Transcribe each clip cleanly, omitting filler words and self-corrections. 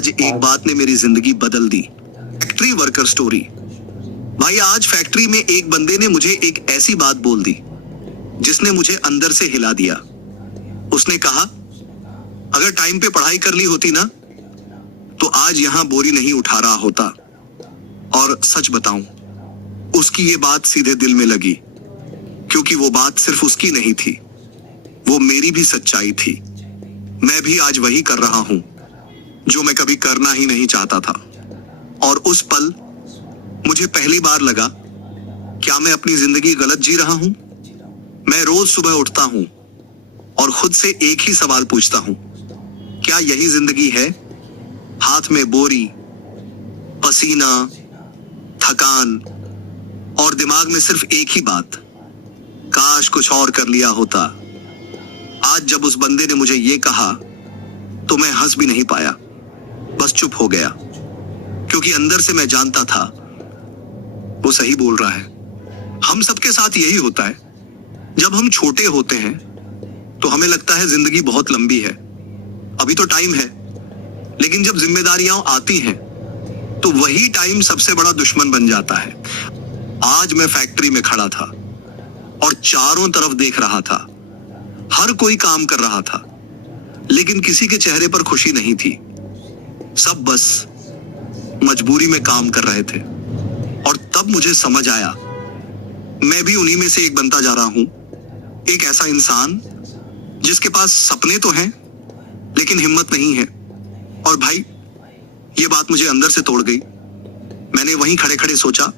आज एक बात ने मेरी जिंदगी बदल दी। Factory worker story. भाई आज फैक्ट्री में एक बंदे ने मुझे एक ऐसी बात बोल दी जिसने मुझे अंदर से हिला दिया। उसने कहा, अगर टाइम पे पढ़ाई कर ली होती ना तो आज यहां बोरी नहीं उठा रहा होता। और सच बताऊं, उसकी ये बात सीधे दिल में लगी, क्योंकि वो बात सिर्फ उसकी नहीं थी, वो मेरी भी सच्चाई थी। मैं भी आज वही कर रहा हूं जो मैं कभी करना ही नहीं चाहता था। और उस पल मुझे पहली बार लगा, क्या मैं अपनी जिंदगी गलत जी रहा हूं? मैं रोज सुबह उठता हूं और खुद से एक ही सवाल पूछता हूं, क्या यही जिंदगी है? हाथ में बोरी, पसीना, थकान और दिमाग में सिर्फ एक ही बात, काश कुछ और कर लिया होता। आज जब उस बंदे ने मुझे ये कहा तो मैं हंस भी नहीं पाया, बस चुप हो गया, क्योंकि अंदर से मैं जानता था वो सही बोल रहा है। हम सबके साथ यही होता है। जब हम छोटे होते हैं तो हमें लगता है जिंदगी बहुत लंबी है, अभी तो टाइम है। लेकिन जब जिम्मेदारियां आती हैं तो वही टाइम सबसे बड़ा दुश्मन बन जाता है। आज मैं फैक्ट्री में खड़ा था और चारों तरफ देख रहा था। हर कोई काम कर रहा था, लेकिन किसी के चेहरे पर खुशी नहीं थी। सब बस मजबूरी में काम कर रहे थे। और तब मुझे समझ आया, मैं भी उन्हीं में से एक बनता जा रहा हूं। एक ऐसा इंसान जिसके पास सपने तो हैं लेकिन हिम्मत नहीं है। और भाई, ये बात मुझे अंदर से तोड़ गई। मैंने वहीं खड़े खड़े सोचा,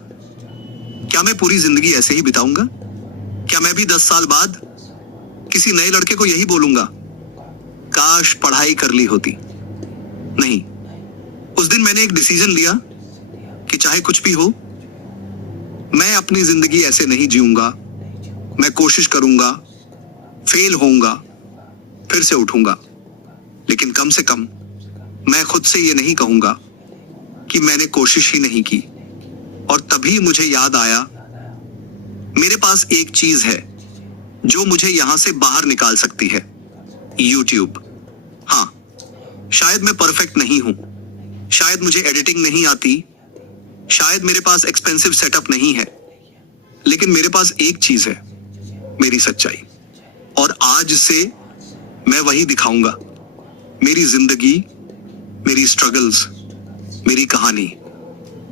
क्या मैं पूरी जिंदगी ऐसे ही बिताऊंगा? क्या मैं भी 10 साल बाद किसी नए लड़के को यही बोलूंगा, काश पढ़ाई कर ली होती? नहीं। उस दिन मैंने एक डिसीजन लिया कि चाहे कुछ भी हो, मैं अपनी जिंदगी ऐसे नहीं जीऊंगा। मैं कोशिश करूंगा, फेल होऊंगा, फिर से उठूंगा, लेकिन कम से कम मैं खुद से ये नहीं कहूंगा कि मैंने कोशिश ही नहीं की। और तभी मुझे याद आया, मेरे पास एक चीज है जो मुझे यहां से बाहर निकाल सकती है, YouTube। हाँ, शायद मैं परफेक्ट नहीं हूं, शायद मुझे एडिटिंग नहीं आती, शायद मेरे पास एक्सपेंसिव सेटअप नहीं है, लेकिन मेरे पास एक चीज है, मेरी सच्चाई। और आज से मैं वही दिखाऊंगा, मेरी जिंदगी, मेरी स्ट्रगल्स, मेरी कहानी।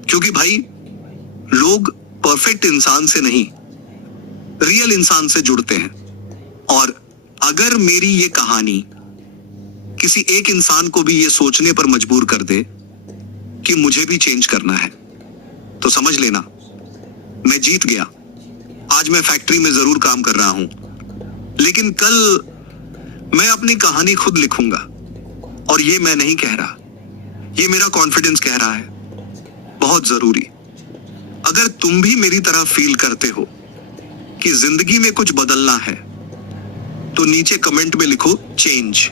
क्योंकि भाई, लोग परफेक्ट इंसान से नहीं, रियल इंसान से जुड़ते हैं। और अगर मेरी ये कहानी किसी एक इंसान को भी ये सोचने पर मजबूर कर दे कि मुझे भी चेंज करना है, तो समझ लेना मैं जीत गया। आज मैं फैक्ट्री में जरूर काम कर रहा हूं, लेकिन कल मैं अपनी कहानी खुद लिखूंगा। और ये मैं नहीं कह रहा, ये मेरा कॉन्फिडेंस कह रहा है। बहुत जरूरी, अगर तुम भी मेरी तरह फील करते हो कि जिंदगी में कुछ बदलना है, तो नीचे कमेंट में लिखो चेंज,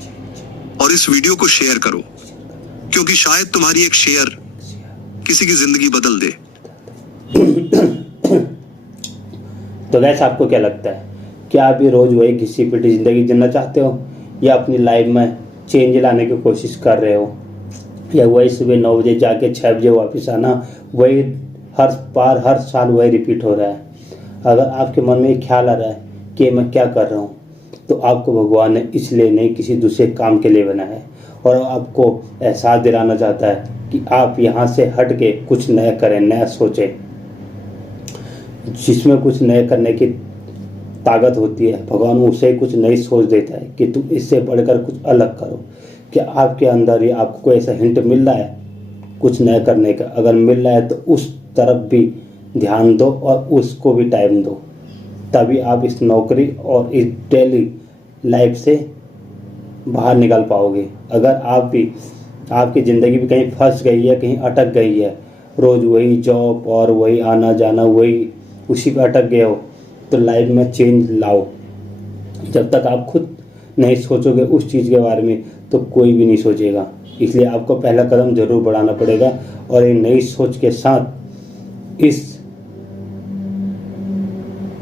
और इस वीडियो को शेयर करो, क्योंकि शायद तुम्हारी एक शेयर किसी की जिंदगी बदल दे। तो गैस, आपको क्या लगता है, क्या आप ये रोज वही घिसी पिटी जिंदगी जीना चाहते हो, या अपनी लाइफ में चेंज लाने की कोशिश कर रहे हो, या वही सुबह 9 बजे जाके 6 बजे वापस आना, वही हर साल वही रिपीट हो रहा है? अगर आपके मन में ख्याल आ रहा है कि मैं क्या कर रहा हूँ, तो आपको भगवान ने इसलिए नहीं, किसी दूसरे काम के लिए बनाया है। और आपको एहसास दिलाना चाहता है कि आप यहाँ से हट के कुछ नया करें, नया सोचें। जिसमें कुछ नया करने की ताकत होती है, भगवान उसे कुछ नई सोच देता है कि तुम इससे बढ़कर कुछ अलग करो। क्या आपके अंदर ये आपको कोई ऐसा हिंट मिल रहा है कुछ नया करने का? अगर मिल रहा है तो उस तरफ भी ध्यान दो और उसको भी टाइम दो, तभी आप इस नौकरी और इस डेली लाइफ से बाहर निकल पाओगे। अगर आप भी, आपकी ज़िंदगी भी कहीं फंस गई है, कहीं अटक गई है, रोज़ वही जॉब और वही आना जाना, वही उसी पे अटक गए हो, तो लाइफ में चेंज लाओ। जब तक आप खुद नहीं सोचोगे उस चीज़ के बारे में, तो कोई भी नहीं सोचेगा। इसलिए आपको पहला कदम ज़रूर बढ़ाना पड़ेगा और एक नई सोच के साथ इस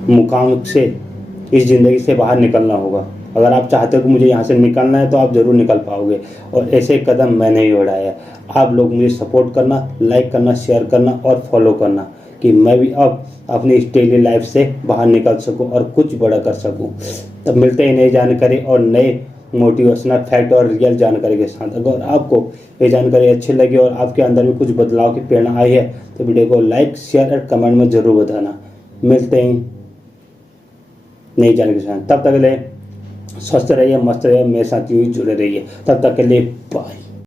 मुकाम से, इस ज़िंदगी से बाहर निकलना होगा। अगर आप चाहते हो कि मुझे यहाँ से निकलना है तो आप ज़रूर निकल पाओगे। और ऐसे कदम मैंने ही उठाया है। आप लोग मुझे सपोर्ट करना, लाइक करना, शेयर करना और फॉलो करना कि मैं भी अब अपनी इस डेली लाइफ से बाहर निकल सकूं और कुछ बड़ा कर सकूं। तब मिलते हैं नई जानकारी और नए मोटिवेशनल फैक्ट और रियल जानकारी के साथ। अगर आपको ये जानकारी अच्छी लगी और आपके अंदर भी कुछ बदलाव की प्रेरणा आई है तो वीडियो को लाइक, शेयर और कमेंट में ज़रूर बताना। मिलते हैं नई जानकारी के साथ। तब तक के लिए स्वस्थ रहिए, मस्त रहिए, मेरे साथ यूँ ही जुड़े रहिए। तब तक के लिए बाय।